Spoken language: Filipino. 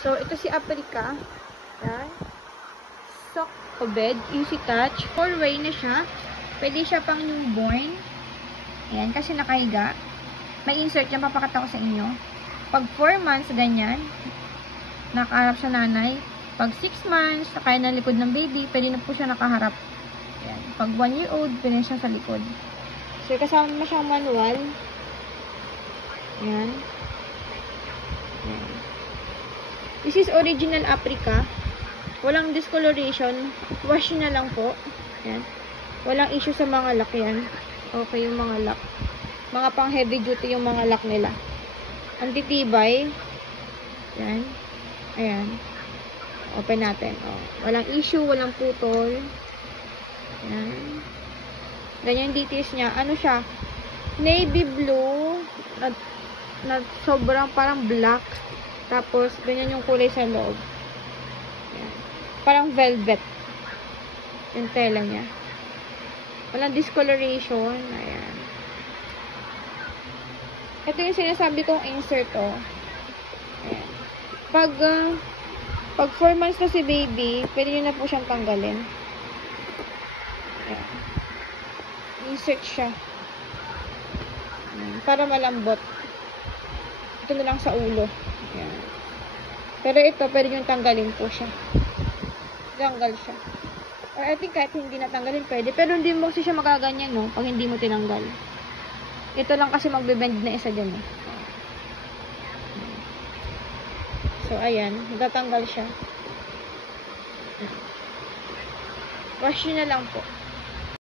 So, ito si Africa. Yan. Sock o bed. Easy touch. 4-way na siya. Pwede siya pang newborn. Ayan, kasi nakahiga. May insert yan. Papakita ko sa inyo. Pag 4 months, ganyan. Nakaharap sa nanay. Pag 6 months, nakaya na likod ng baby, pwede na po siya nakaharap. Ayan. Pag 1 year old, pwede na siya sa likod. So, kasama mo siyang manual. Ayan. Ayan. This is original Africa. Walang discoloration. Wash na lang po. Ayan. Walang issue sa mga lock yan. Okay yung mga lock. Mga pang heavy duty yung mga lock nila. Antitibay. Ayan. Ayan. Open natin. Oh. Walang issue, walang putol. Ayan. Ganyan details niya. Ano siya? Navy blue. Na sobrang parang black. Tapos, ganyan yung kulay sa loob. Ayan. Parang velvet. Yung tela niya. Walang discoloration. Ayan. Ito yung sinasabi kong insert, oh. Ayan. Pag 4 months na si baby, pwede nyo na po siyang tanggalin. Ayan. Insert siya. Ayan. Para malambot. Ito na lang sa ulo. Ayan. Pero ito, pwede nyo tanggalin po siya. Tanggal siya. Or I think kahit hindi natanggalin, pwede. Pero hindi mo kasi siya magaganyan, no? Pag hindi mo tinanggal. Ito lang kasi magbe-bend na isa dyan, eh. So, ayan. Natatanggal siya. Wash nyo na lang po.